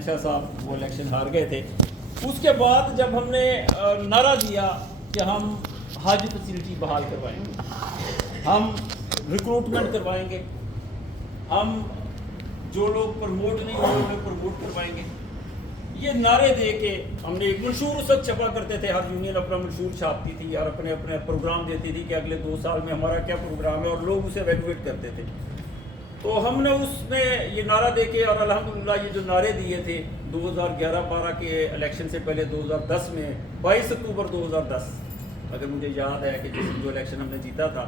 شاہ صاحب وہ الیکشن ہار گئے تھے. اس کے بعد جب ہم نے نعرہ دیا کہ ہم حج فیسلٹی بحال کروائیں گے, ہم ریکروٹمنٹ کروائیں گے, ہم جو لوگ پروموٹ نہیں ہوئے انہیں پروموٹ کروائیں گے, یہ نعرے دے کے ہم نے ایک منشور اس وقت چھپا کرتے تھے. ہر یونین اپنا منشور چھاپتی تھی اور اپنے اپنے پروگرام دیتی تھی کہ اگلے 2 سال میں ہمارا کیا پروگرام ہے, اور لوگ اسے ایویلویٹ کرتے تھے. تو ہم نے اس میں یہ نعرہ دے کے, اور الحمدللہ یہ جو نعرے دیے تھے 2011-12 کے الیکشن سے پہلے 2010 میں 22 اکتوبر 2010 اگر مجھے یاد ہے کہ جو الیکشن ہم نے جیتا تھا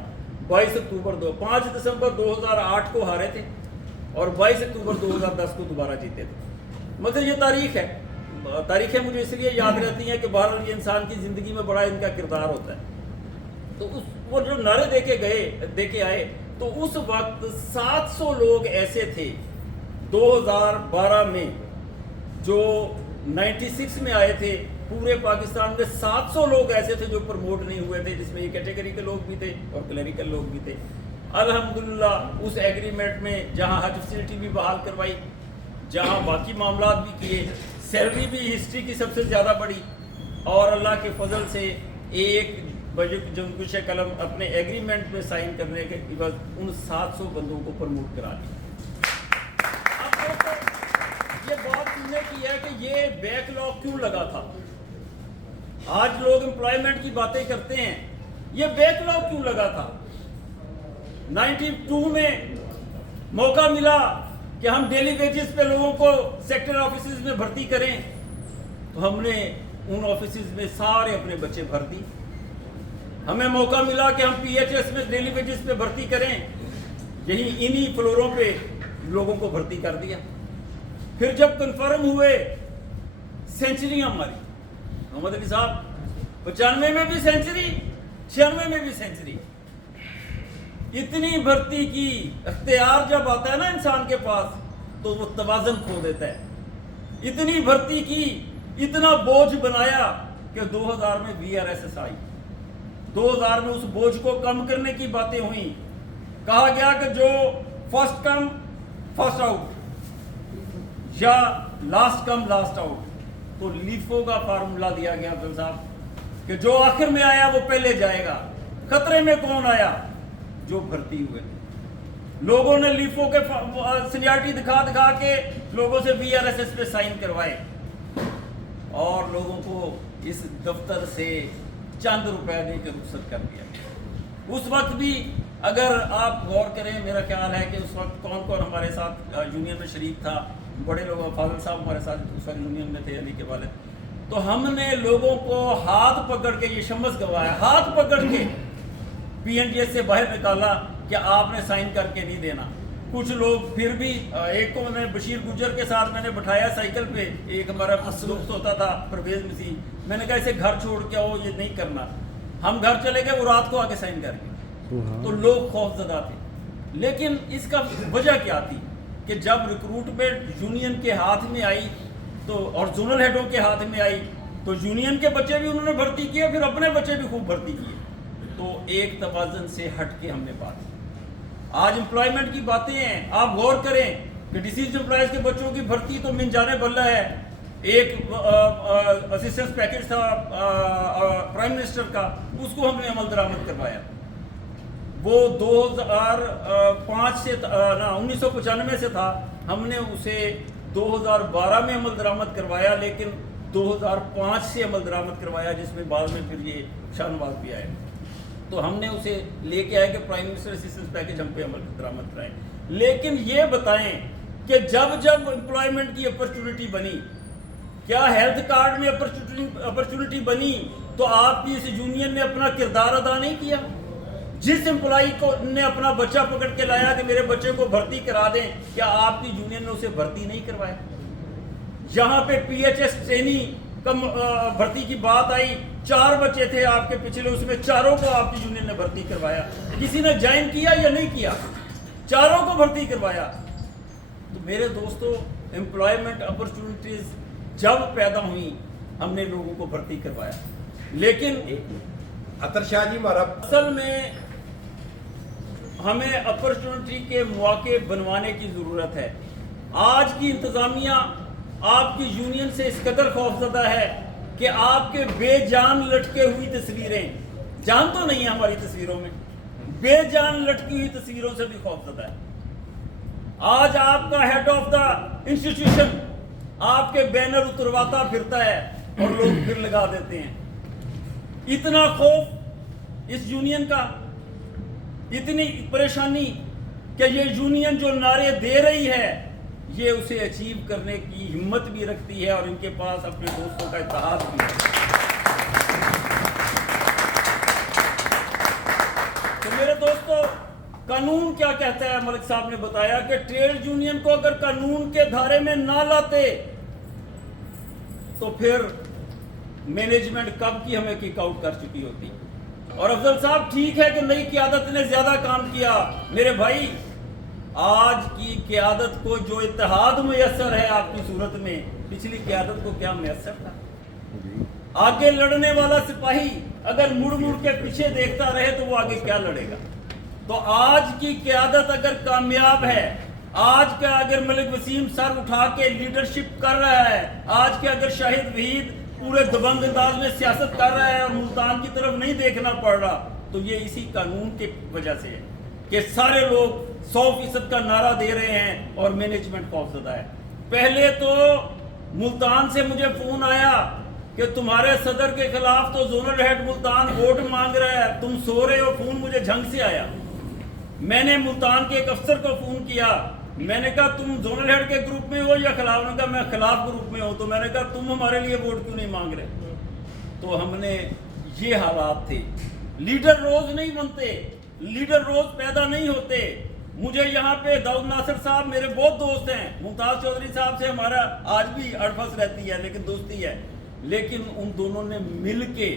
22 اکتوبر 5 دسمبر 2008 کو ہارے تھے اور 22 اکتوبر 2010 کو دوبارہ جیتے تھے. مگر یہ تاریخیں مجھے اس لیے یاد رہتی ہیں کہ بہرحال یہ انسان کی زندگی میں بڑا ان کا کردار ہوتا ہے. تو وہ جو نعرے دے کے آئے تو اس وقت 700 لوگ ایسے تھے 2012 میں جو 96 میں آئے تھے. پورے پاکستان میں 700 لوگ ایسے تھے جو پروموٹ نہیں ہوئے تھے, جس میں یہ کیٹیگری کے لوگ بھی تھے اور کلیریکل لوگ بھی تھے. الحمدللہ اس ایگریمنٹ میں جہاں حج فیسلٹی بھی بحال کروائی, جہاں باقی معاملات بھی کیے, سیلری بھی ہسٹری کی سب سے زیادہ بڑھی, اور اللہ کے فضل سے ایک جنگش قلم اپنے ایگریمنٹ میں سائن کرنے کے بعد ان 700 بندوں کو پروموٹ کرا دیا. یہ بات تم نے کی ہے کہ یہ بیک لاگ کیوں لگا تھا. آج لوگ امپلائمنٹ کی باتیں کرتے ہیں, یہ بیک لاگ کیوں لگا تھا. 92 میں موقع ملا کہ ہم ڈیلی ویجز پہ لوگوں کو سیکٹر آفیسز میں بھرتی کریں, تو ہم نے ان آفیسز میں سارے اپنے بچے بھر دی. ہمیں موقع ملا کہ ہم پی ایچ ایس میں ڈیلی ویجز پہ بھرتی کریں, یہی انہی فلوروں پہ لوگوں کو بھرتی کر دیا. پھر جب کنفرم ہوئے سینچریاں ہماری, محمد علی صاحب 95 میں بھی سینچری, 96 میں بھی سینچری. اتنی بھرتی کی, اختیار جب آتا ہے نا انسان کے پاس تو وہ توازن کھو دیتا ہے. اتنی بھرتی کی, اتنا بوجھ بنایا کہ 2000 میں V R S S I. 2000 میں اس بوجھ کو کم کرنے کی باتیں ہوئیں. کہا گیا کہ جو فرسٹ کم فرسٹ آؤٹ یا لاسٹ کم لاسٹ آؤٹ, تو لیفو کا فارمولا دیا گیا عبدال صاحب کہ جو آخر میں آیا وہ پہلے جائے گا. خطرے میں کون آیا؟ جو بھرتی ہوئے. لوگوں نے لیفو کے سینیارٹی دکھا کے لوگوں سے وی آر ایس ایس پہ سائن کروائے, اور لوگوں کو اس دفتر سے چند روپے دے کے رخصت کر دیا. اس وقت بھی اگر آپ غور کریں, میرا خیال ہے کہ اس وقت کون کون ہمارے ساتھ یونین میں شریک تھا. بڑے لوگ, فاضل صاحب ہمارے ساتھ اس وقت یونین میں تھے, علی کے والد. تو ہم نے لوگوں کو ہاتھ پکڑ کے یہ شمس گوایا, ہاتھ پکڑ کے پی این ڈی ایس سے باہر نکالا کہ آپ نے سائن کر کے نہیں دینا. کچھ لوگ پھر بھی, ایک کو میں نے بشیر گجر کے ساتھ میں نے بٹھایا سائیکل پہ, ایک ہمارا دوست ہوتا تھا پرویز مسیح, میں نے کہا اسے گھر چھوڑ کے آؤ, یہ نہیں کرنا. ہم گھر چلے گئے, وہ رات کو آ کے سائن کر گئے. تو لوگ خوف زدہ تھے. لیکن اس کا وجہ کیا تھی کہ جب ریکروٹمنٹ یونین کے ہاتھ میں آئی تو, اور زونل ہیڈوں کے ہاتھ میں آئی, تو یونین کے بچے بھی انہوں نے بھرتی کیے, پھر اپنے بچے بھی خوب بھرتی کیے. تو ایک توازن سے ہٹ کے ہم نے بات کی. آج امپلائمنٹ کی باتیں ہیں, آپ غور کریں کہ ڈیسیزڈ امپلائیز کے بچوں کی بھرتی تو من جانے بلّہ ہے. ایک اسسٹنس پیکج تھا پرائم منسٹر کا, اس کو ہم نے عمل درآمد کروایا. وہ 2005 سے 1995 سے تھا, ہم نے اسے 2012 میں عمل درآمد کروایا, لیکن 2005 سے عمل درآمد کروایا, جس میں بعد میں پھر یہ شاہ نواز بھی آئے. تو ہم نے اسے لے کے آئے کہ پرائم منسٹر اسسٹنس پیکج ہم پہ عمل درآمد کرائیں. لیکن یہ بتائیں کہ جب امپلائمنٹ کی اپرچونٹی بنی, کیا ہیلتھ کارڈ میں اپرچونٹی بنی تو آپ کی اس یونین نے اپنا کردار ادا نہیں کیا؟ جس امپلائی کو نے اپنا بچہ پکڑ کے لایا کہ میرے بچے کو بھرتی کرا دیں, کیا آپ کی یونین نے اسے بھرتی نہیں کروایا؟ جہاں پہ پی ایچ ایس ٹریننگ بھرتی کی بات آئی, 4 بچے تھے آپ کے پچھلے, اس میں 4 کو آپ کی یونین نے بھرتی کروایا. کسی نے جوائن کیا یا نہیں کیا؟ 4 کو بھرتی کروایا. تو میرے دوستو, امپلائمنٹ اپرچونٹیز جب پیدا ہوئی ہم نے لوگوں کو بھرتی کروایا. لیکن عطر شاہ جی ہمارا اصل میں ہمیں اپرچونٹی کے مواقع بنوانے کی ضرورت ہے. آج کی انتظامیہ آپ کی یونین سے اس قدر خوفزدہ ہے کہ آپ کے بے جان لٹکے ہوئی تصویریں، جان تو نہیں ہے ہماری تصویروں میں، بے جان لٹکی ہوئی تصویروں سے بھی خوفزدہ ہے۔ آج آپ کا ہیڈ آف دا انسٹیٹیوشن آپ کے بینر اترواتا پھرتا ہے اور لوگ پھر لگا دیتے ہیں۔ اتنا خوف اس یونین کا، اتنی پریشانی کہ یہ یونین جو نعرے دے رہی ہے یہ اسے اچیو کرنے کی ہمت بھی رکھتی ہے، اور ان کے پاس اپنے دوستوں کا اتحاد بھی ہے۔ تو میرے دوستو، قانون کیا کہتا ہے؟ ملک صاحب نے بتایا کہ ٹریڈ یونین کو اگر قانون کے دھارے میں نہ لاتے تو پھر مینجمنٹ کب کی ہمیں کک آؤٹ کر چکی ہوتی۔ اور افضل صاحب ٹھیک ہے کہ نئی قیادت نے زیادہ کام کیا، میرے بھائی آج کی قیادت کو جو اتحاد میسر ہے آپ کی صورت میں، پچھلی قیادت کو کیا میسر تھا؟ آگے لڑنے والا سپاہی اگر مڑ مڑ کے پیچھے دیکھتا رہے تو وہ آگے کیا لڑے گا؟ تو آج کی قیادت اگر کامیاب ہے، آج کا اگر ملک وسیم سر اٹھا کے لیڈرشپ کر رہا ہے، آج کے اگر شاہد وحید پورے دبنگ انداز میں سیاست کر رہا ہے اور ملتان کی طرف نہیں دیکھنا پڑ رہا، تو یہ اسی قانون کی وجہ سے ہے کہ سارے لوگ 100% کا نعرہ دے رہے ہیں اور مینجمنٹ خوفزدہ ہے۔ پہلے تو ملتان سے مجھے فون آیا کہ تمہارے صدر کے خلاف تو زونل ہیڈ ملتان ووٹ مانگ رہا ہے، تم سو رہے ہو۔ فون مجھے جھنگ سے آیا، میں نے ملتان کے ایک افسر کو فون کیا، میں نے کہا تم زونل ہیڈ کے گروپ میں ہو یا خلاف؟ نے کہا میں خلاف گروپ میں ہوں۔ تو میں نے کہا تم ہمارے لیے ووٹ کیوں نہیں مانگ رہے؟ تو ہم نے یہ حالات تھے۔ لیڈر روز نہیں بنتے، لیڈر روز پیدا نہیں ہوتے۔ مجھے یہاں پہ داؤد ناصر صاحب میرے بہت دوست ہیں، ممتاز چودھری صاحب سے ہمارا آج بھی اڑپس رہتی ہے لیکن دوستی ہے، لیکن ان دونوں نے مل کے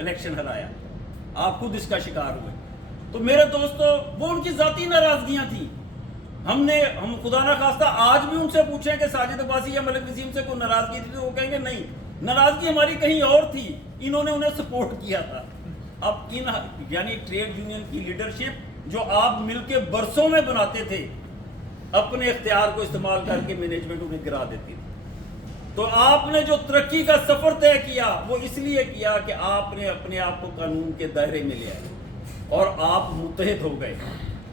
الیکشن ہرایا، آپ خود اس کا شکار ہوئے۔ تو میرے دوستو، وہ ان کی ذاتی ناراضگیاں تھیں۔ ہم خدا نہ خواستہ آج بھی ان سے پوچھیں کہ ساجد عباسی یا ملک وسیم سے کوئی ناراضگی تھی تو وہ کہیں گے نہیں، ناراضگی ہماری کہیں اور تھی، انہوں نے انہیں سپورٹ کیا تھا۔ اب یعنی ٹریڈ یونین کی لیڈرشپ جو آپ مل کے برسوں میں بناتے تھے، اپنے اختیار کو استعمال کر کے مینجمنٹ انہیں گرا دیتی تھی۔ تو آپ نے جو ترقی کا سفر طے کیا وہ اس لیے کیا کہ آپ نے اپنے آپ کو قانون کے دائرے میں لیا اور آپ متحد ہو گئے۔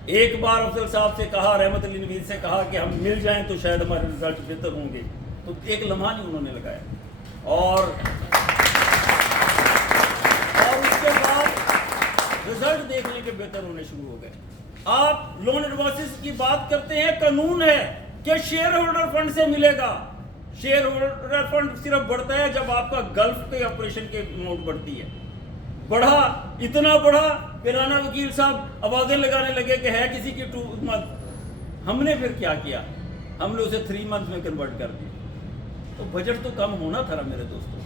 ایک بار افضل صاحب سے کہا، رحمت علی نوید سے کہا کہ ہم مل جائیں تو شاید ہمارے رزلٹ بہتر ہوں گے، تو ایک لمحہ نہیں انہوں نے لگایا، اور اس کے بعد رزلٹ دیکھنے کے بہتر ہونے شروع ہو گئے۔ آپ لون ایڈوانسز کی بات کرتے ہیں، قانون ہے کہ شیئر ہولڈر فنڈ سے ملے گا۔ شیئر ہولڈر فنڈ صرف بڑھتا ہے جب آپ کا گلف کے آپریشن کے اماؤنٹ بڑھتی ہے۔ بڑھا، اتنا بڑھا کہ رانا وکیل صاحب آوازیں لگانے لگے کہ ہے کسی کی 2 منتھ۔ ہم نے پھر کیا کیا؟ ہم نے اسے 3 منتھ میں کنورٹ کر دیا۔ تو بجٹ تو کم ہونا تھا میرے دوستوں۔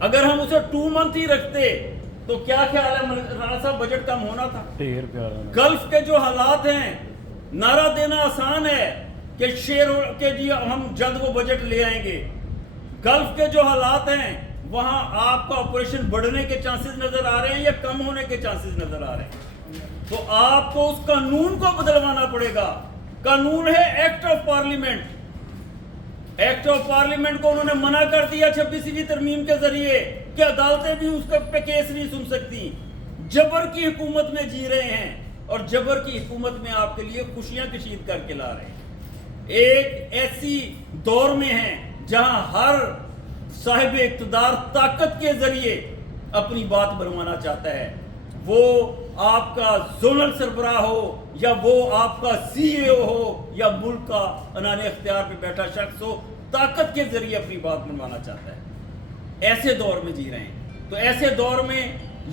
اگر ہم اسے 2 منتھ ہی رکھتے تو کیا خیال ہے رانا صاحب، بجٹ کم ہونا تھا؟ گلف کے جو حالات ہیں، نعرہ دینا آسان ہے کہ شیئر کے جی ہم جلد وہ بجٹ لے آئیں گے۔ گلف کے جو حالات ہیں وہاں آپ کا آپریشن بڑھنے کے چانسز نظر آ رہے ہیں یا کم ہونے کے چانسز نظر آ رہے ہیں؟ تو آپ کو اس قانون کو بدلوانا پڑے گا۔ قانون ہے act of parliament. Act of parliament کو انہوں نے منع کر دیا 26ویں ترمیم کے ذریعے کہ عدالتیں بھی اس پہ کیس نہیں سن سکتی۔ جبر کی حکومت میں جی رہے ہیں اور جبر کی حکومت میں آپ کے لیے خوشیاں کشید کر کے لا رہے ہیں۔ ایک ایسی دور میں ہیں جہاں ہر صاحب اقتدار طاقت کے ذریعے اپنی بات بنوانا چاہتا ہے، وہ آپ کا زونل سربراہ ہو یا وہ آپ کا سی اے او ہو یا ملک کا انان اختیار پہ بیٹھا شخص ہو، طاقت کے ذریعے اپنی بات بنوانا چاہتا ہے۔ ایسے دور میں جی رہے ہیں۔ تو ایسے دور میں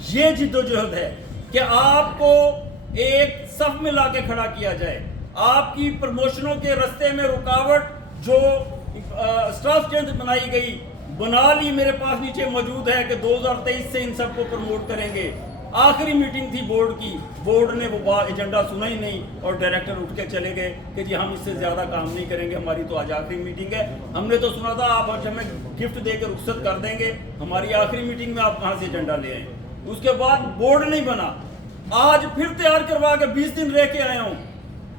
یہ جدوجہد ہے کہ آپ کو ایک صف میں لا کے کھڑا کیا جائے۔ آپ کی پروموشنوں کے رستے میں رکاوٹ جو اسٹاف چینج بنائی گئی، بنا لی، میرے پاس نیچے موجود ہے کہ 2023 سے ان سب کو پروموٹ کریں گے۔ آخری میٹنگ تھی بورڈ کی، بورڈ نے وہ ایجنڈا سنا ہی نہیں اور ڈائریکٹر اٹھ کے چلے گئے کہ جی ہم اس سے زیادہ کام نہیں کریں گے، ہماری تو آج آخری میٹنگ ہے۔ ہم نے تو سنا تھا آپ آج ہمیں گفٹ دے کے رخصت کر دیں گے، ہماری آخری میٹنگ میں آپ کہاں سے ایجنڈا لے آئیں؟ اس کے بعد بورڈ نہیں بنا۔ آج پھر تیار کروا کے 20 دن رہ کے آیا ہوں،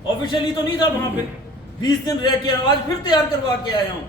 آفیشلی تو نہیں تھا وہاں پہ، 20 دن رہ کے آج پھر تیار کروا کے آیا ہوں